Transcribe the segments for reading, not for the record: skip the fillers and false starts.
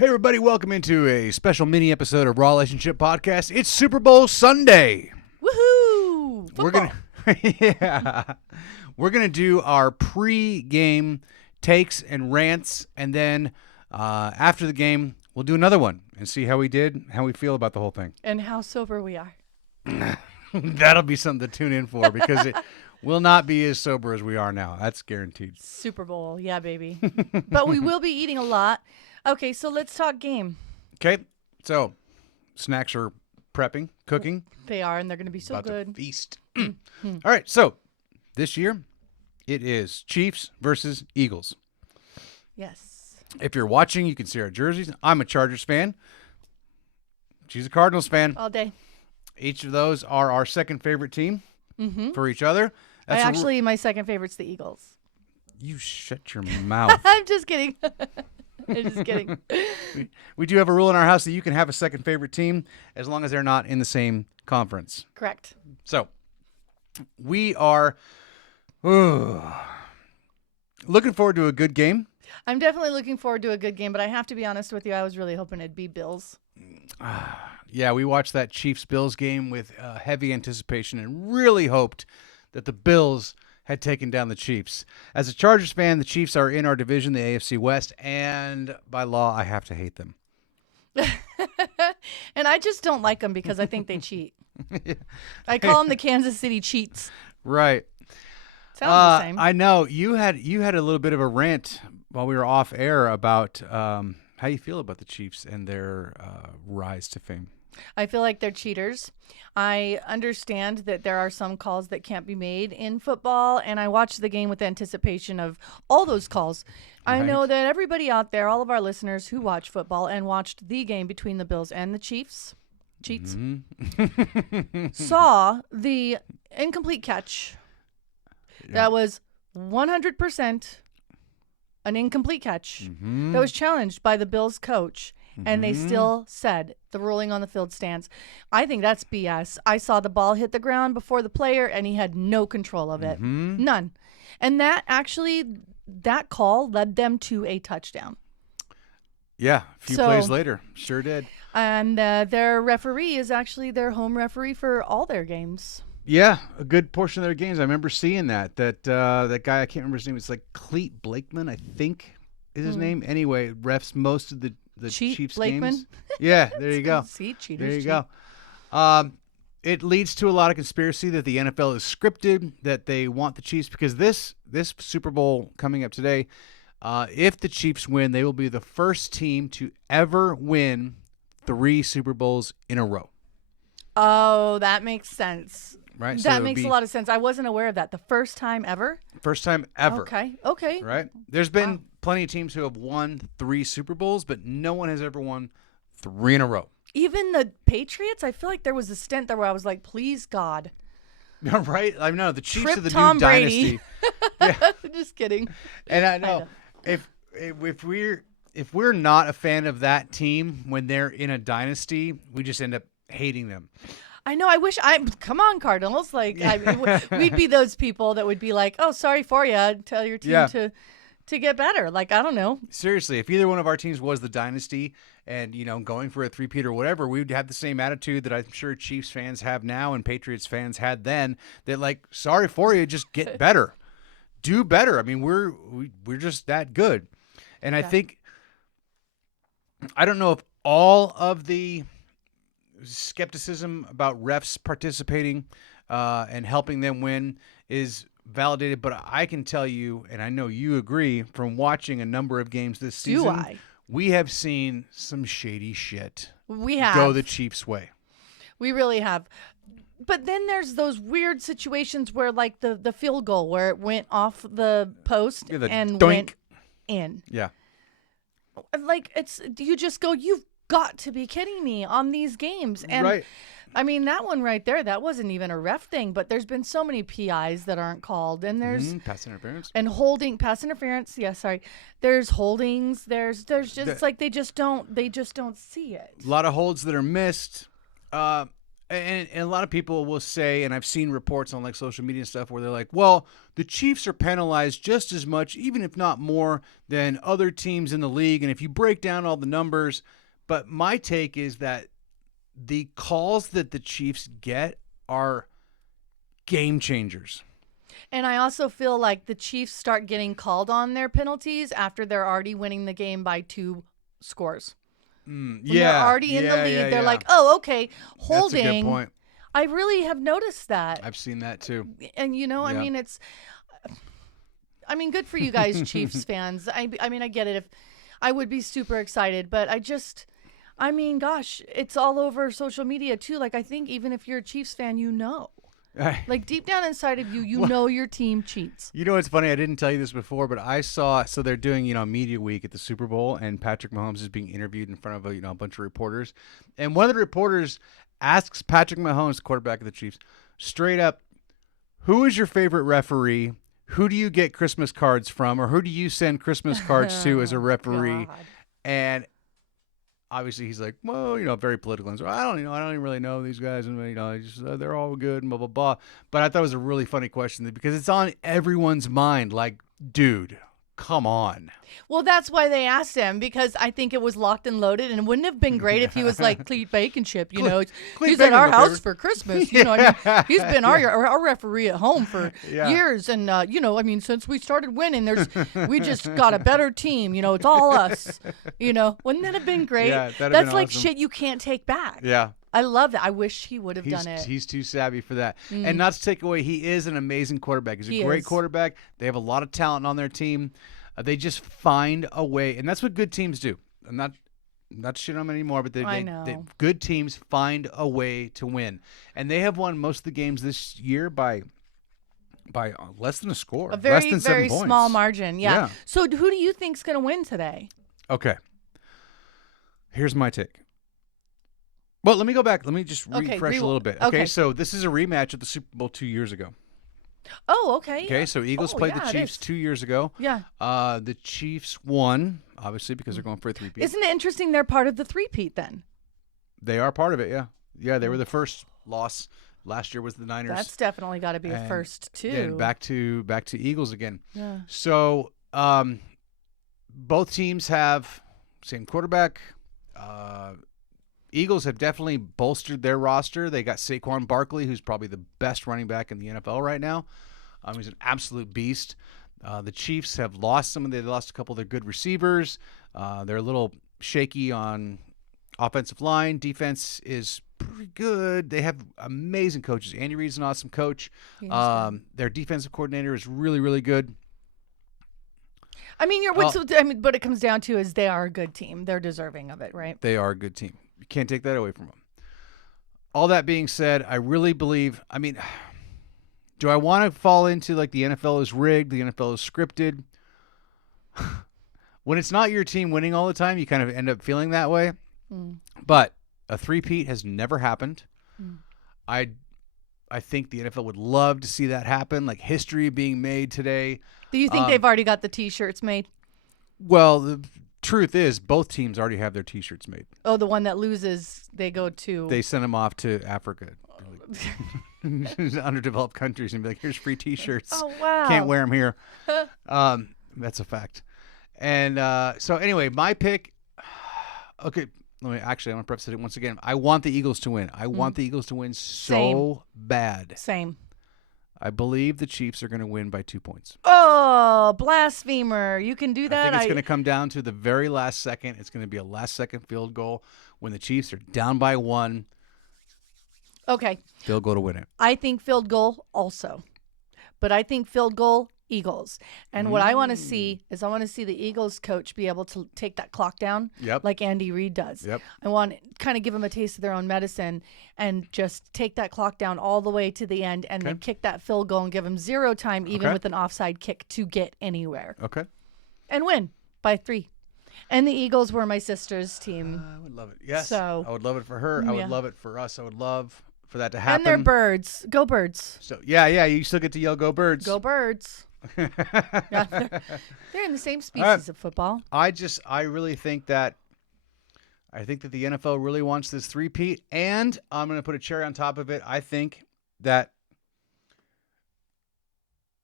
Hey everybody, welcome into a special mini episode of Raw Relationship Podcast. It's Super Bowl Sunday. Woohoo! Football. We're gonna do our pre-game takes and rants, and then after the game, we'll do another one and see how we did, how we feel about the whole thing. And how sober we are. That'll be something to tune in for because it will not be as sober as we are now. That's guaranteed. Super Bowl, yeah, baby. But we will be eating a lot. Okay, so let's talk game. Okay, so snacks are prepping, cooking. They are, and they're going to be so About good. to feast. All right, so this year it is Chiefs versus Eagles. Yes. If you're watching, you can see our jerseys. I'm a Chargers fan. She's a Cardinals fan. All day. Each of those are our second favorite team for each other. My second favorite's the Eagles. You shut your mouth. I'm just kidding. I'm just kidding. We do have a rule in our house that you can have a second favorite team as long as they're not in the same conference. Correct. So we are looking forward to a good game. I'm definitely looking forward to a good game, but I have to be honest with you, I was really hoping it'd be Bills. Yeah, we watched that Chiefs-Bills game with heavy anticipation and really hoped that the Bills had taken down the Chiefs. As a Chargers fan, the Chiefs are in our division, the AFC West, and by law, I have to hate them. And I just don't like them because I think they cheat. I call them the Kansas City Cheats. Right. Sounds the same. I know. You had a little bit of a rant while we were off air about how you feel about the Chiefs and their rise to fame. I feel like they're cheaters. I understand that there are some calls that can't be made in football, and I watched the game with anticipation of all those calls. I know that everybody out there, all of our listeners who watch football and watched the game between the Bills and the Chiefs, saw the incomplete catch. Yeah. That was 100% an incomplete catch that was challenged by the Bills coach. And they still said the ruling on the field stands. I think that's BS. I saw the ball hit the ground before the player, and he had no control of it. None. And that call led them to a touchdown. Yeah, a few plays later. Sure did. And their referee is actually their home referee for all their games. Yeah, a good portion of their games. I remember seeing that guy, I can't remember his name. It's like Cleet Blakeman, I think is his name. Anyway, refs most of the Chiefs Blakeman? games. Yeah, there you go. See, cheaters. There you go. It leads to a lot of conspiracy that the NFL is scripted, that they want the Chiefs, because this Super Bowl coming up today, if the Chiefs win, they will be the first team to ever win 3 Super Bowls in a row. Oh, that makes sense. Right? That makes a lot of sense. I wasn't aware of that. The first time ever? First time ever. Okay. Right? There's been plenty of teams who have won 3 Super Bowls, but no one has ever won 3 in a row. Even the Patriots? I feel like there was a stint there where I was like, please, God. Right? I know. The Chiefs are the Tom new Brady. dynasty. Yeah. Just kidding. And I know. If we're not a fan of that team when they're in a dynasty, we just end up hating them. I know. I wish come on, Cardinals. Like, we'd be those people that would be like, oh, sorry for you. Tell your team to get better. Like, I don't know. Seriously, if either one of our teams was the dynasty and, going for a three-peat or whatever, we would have the same attitude that I'm sure Chiefs fans have now and Patriots fans had then, that like, sorry for you, just get better. Do better. I mean, we're just that good. And I think, I don't know if all of the skepticism about refs participating and helping them win is validated, but I can tell you, and I know you agree, from watching a number of games this season, we have seen some shady shit. We have. Go the Chiefs' way. We really have. But then there's those weird situations where, like, the field goal where it went off the post and went in. Yeah. Like, you just go, you've got to be kidding me on these games. And right. I mean, that one right there, that wasn't even a ref thing, but there's been so many PIs that aren't called, and there's pass interference and pass interference. Yeah, sorry. There's holdings. There's just like they just don't see it. A lot of holds that are missed. And a lot of people will say, and I've seen reports on like social media and stuff where they're like, well, the Chiefs are penalized just as much, even if not more, than other teams in the league. And if you break down all the numbers, but my take is that the calls that the Chiefs get are game changers. And I also feel like the Chiefs start getting called on their penalties after they're already winning the game by 2 scores. When they're already in the lead, they're like, oh, okay, holding. That's a good point. I really have noticed that. I've seen that too. And, I mean, good for you guys, Chiefs fans. I mean, I get it. If I would be super excited, but gosh, it's all over social media too. Like, I think even if you're a Chiefs fan, like deep down inside of you, know your team cheats. You know what's funny? I didn't tell you this before, but I saw. So they're doing media week at the Super Bowl, and Patrick Mahomes is being interviewed in front of a bunch of reporters, and one of the reporters asks Patrick Mahomes, quarterback of the Chiefs, straight up, "Who is your favorite referee? Who do you get Christmas cards from, or who do you send Christmas cards to as a referee?" God. And obviously, he's like, well, very political. And so I don't even really know these guys, and they're all good and blah blah blah. But I thought it was a really funny question because it's on everyone's mind. Like, dude, come on. Well, that's why they asked him, because I think it was locked and loaded, and it wouldn't have been great if he was like Clete Blankenship, he's at our house for Christmas. He's been our referee at home for years, and since we started winning, we just got a better team. It's all us. Wouldn't that have been great? Yeah, that's like awesome. Shit you can't take back. Yeah. I love that. I wish he would have done it. He's too savvy for that. And not to take away, he is an amazing quarterback. He's a great quarterback. They have a lot of talent on their team. They just find a way, and that's what good teams do. I'm not shit on them anymore, but good teams find a way to win, and they have won most of the games this year by less than a score, a very less than 7 very points. small margin. Yeah. So who do you think's going to win today? Okay. Here's my take. Well, let me go back. Let me just refresh a little bit. Okay, so this is a rematch of the Super Bowl 2 years ago. Oh, okay. Okay, so Eagles played the Chiefs 2 years ago. Yeah. The Chiefs won, obviously, because they're going for a three-peat. Isn't it interesting they're part of the three-peat then? They are part of it, yeah. Yeah, they were the first loss. Last year was the Niners. That's definitely got to be a first, too. And back to Eagles again. Yeah. So both teams have same quarterback. Eagles have definitely bolstered their roster. They got Saquon Barkley, who's probably the best running back in the NFL right now. He's an absolute beast. The Chiefs have lost they lost a couple of their good receivers. They're a little shaky on offensive line. Defense is pretty good. They have amazing coaches. Andy Reid's an awesome coach. Their defensive coordinator is really, really good. I mean, what it comes down to is they are a good team. They're deserving of it, right? They are a good team. You can't take that away from them. All that being said, I really believe, do I want to fall into like the NFL is rigged, the NFL is scripted? When it's not your team winning all the time, you kind of end up feeling that way. But a three-peat has never happened. I think the NFL would love to see that happen, like history being made today. Do you think they've already got the T-shirts made? Well, the truth is both teams already have their T-shirts made. Oh, the one that loses, they send them off to Africa. Underdeveloped countries, and be like, here's free T-shirts. Oh, wow. Can't wear them here. That's a fact. And so anyway, my pick, okay, I want to preface it once again. I want the Eagles to win. I want the Eagles to win so bad. Same. I believe the Chiefs are going to win by 2 points. Oh, blasphemer. You can do that? I think it's going to come down to the very last second. It's going to be a last-second field goal when the Chiefs are down by 1. Okay. Field goal to win it. I think field goal also. But I think field goal, Eagles. And what I want to see is the Eagles coach be able to take that clock down like Andy Reid does. Yep. I want to kind of give them a taste of their own medicine and just take that clock down all the way to the end and then kick that field goal and give them 0 time, even with an offside kick, to get anywhere. Okay. And win by 3. And the Eagles were my sister's team. I would love it. Yes. So, I would love it for her. I would love it for us. I would love for that to happen. And they're birds. Go Birds. So yeah, you still get to yell "Go Birds." Go Birds. They're in the same species of football. I really think that I think that the NFL really wants this three-peat, and I'm going to put a cherry on top of it. I think that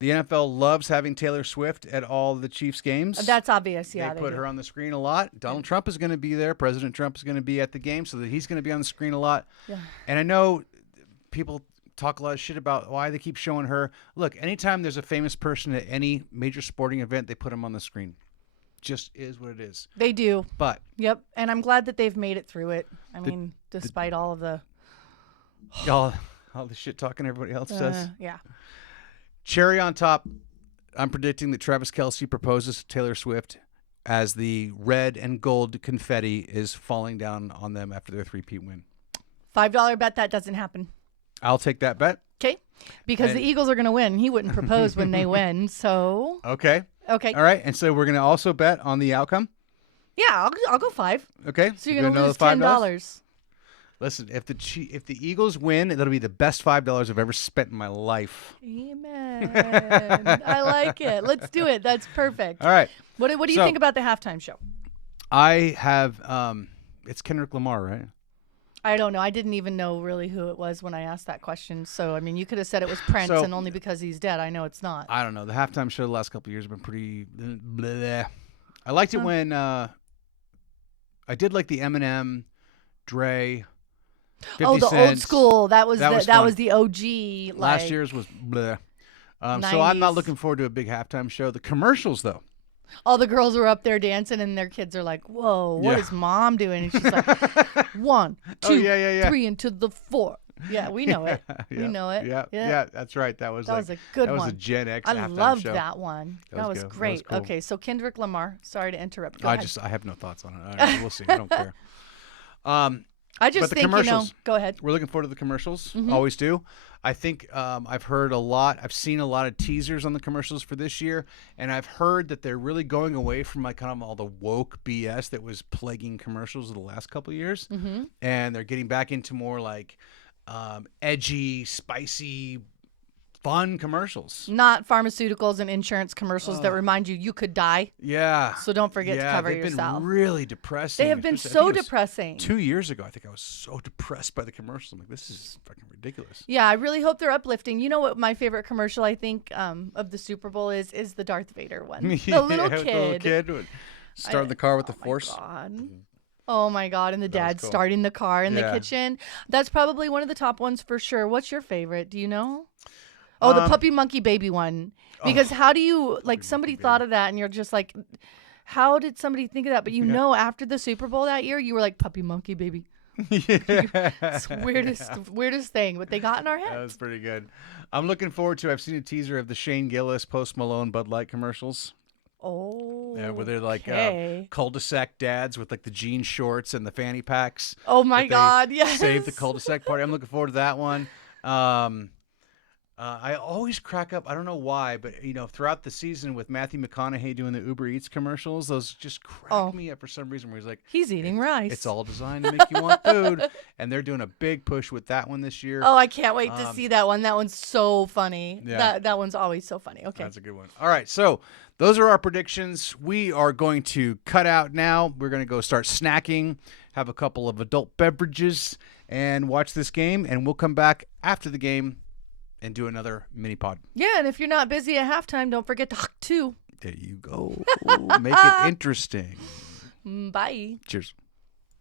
the NFL loves having Taylor Swift at all the Chiefs games. That's obvious, yeah. They put do. her on the screen a lot. Donald Trump is going to be there. President Trump is going to be at the game, so that he's going to be on the screen a lot. Yeah. And I know people talk a lot of shit about why they keep showing her. Look, anytime there's a famous person at any major sporting event, they put them on the screen. Just is what it is. They do. But Yep, and I'm glad that they've made it through it. I mean, despite all of the... all the shit talking everybody else does. Yeah. Cherry on top, I'm predicting that Travis Kelce proposes to Taylor Swift as the red and gold confetti is falling down on them after their three-peat win. $5 bet that doesn't happen. I'll take that bet. Okay. Because the Eagles are going to win. He wouldn't propose when they win, so... Okay. Okay. All right. And so we're going to also bet on the outcome. Yeah, I'll go 5. Okay. So you're going to lose $10. Listen, if the Eagles win, that'll be the best $5 I've ever spent in my life. Amen. I like it. Let's do it. That's perfect. All right. What do you think about the halftime show? I have it's Kendrick Lamar, right? I don't know. I didn't even know really who it was when I asked that question. So, I mean, you could have said it was Prince, and only because he's dead. I know it's not. I don't know. The halftime show the last couple of years have been pretty bleh. I liked it when I did like the Eminem, Dre, 50 the Cent. old school. That was the OG. Last year's was bleh. So I'm not looking forward to a big halftime show. The commercials, though. All the girls are up there dancing, and their kids are like, "Whoa, what is mom doing?" And she's like, 1, 2, 3, into the 4. Yeah, we know it. We know it. Yeah, that's right. That was a good one. That was a Gen X I halftime loved show. that one. That was great. That was cool. Okay, so Kendrick Lamar. Sorry to interrupt. Go ahead. I have no thoughts on it. All right, we'll see. I don't care. I just think, go ahead. We're looking forward to the commercials. Mm-hmm. Always do. I think I've seen a lot of teasers on the commercials for this year, and I've heard that they're really going away from like kind of all the woke BS that was plaguing commercials the last couple of years, and they're getting back into more like edgy, spicy, fun commercials. Not pharmaceuticals and insurance commercials that remind you could die. Yeah. So don't forget to cover they've yourself. Been really depressing. They have been so depressing. 2 years ago, I think I was so depressed by the commercials. I'm like, this is fucking ridiculous. Yeah, I really hope they're uplifting. You know what my favorite commercial I think of the Super Bowl is the Darth Vader one. The little kid. The little kid starting the car with the Force. God. Oh my God! And the dad starting the car in the kitchen. That's probably one of the top ones for sure. What's your favorite? Do you know? Oh, the puppy monkey baby one. Because how do you somebody thought of that and you're just like, how did somebody think of that? But after the Super Bowl that year, you were like puppy monkey baby. It's weirdest thing, but they got in our heads. That was pretty good. I'm looking forward to. I've seen a teaser of the Shane Gillis, Post Malone, Bud Light commercials. Oh, yeah, where they're like cul-de-sac dads with like the jean shorts and the fanny packs. Oh my God, yes. Save the cul-de-sac party. I'm looking forward to that one. I always crack up. I don't know why, but throughout the season with Matthew McConaughey doing the Uber Eats commercials, those just crack me up for some reason. Where he's like, he's eating rice. It's all designed to make you want food, and they're doing a big push with that one this year. Oh, I can't wait to see that one. That one's so funny. Yeah. That one's always so funny. Okay, that's a good one. All right, so those are our predictions. We are going to cut out now. We're going to go start snacking, have a couple of adult beverages, and watch this game. And we'll come back after the game and do another mini pod. Yeah, and if you're not busy at halftime, don't forget to too. There you go. Make it interesting. Bye. Cheers.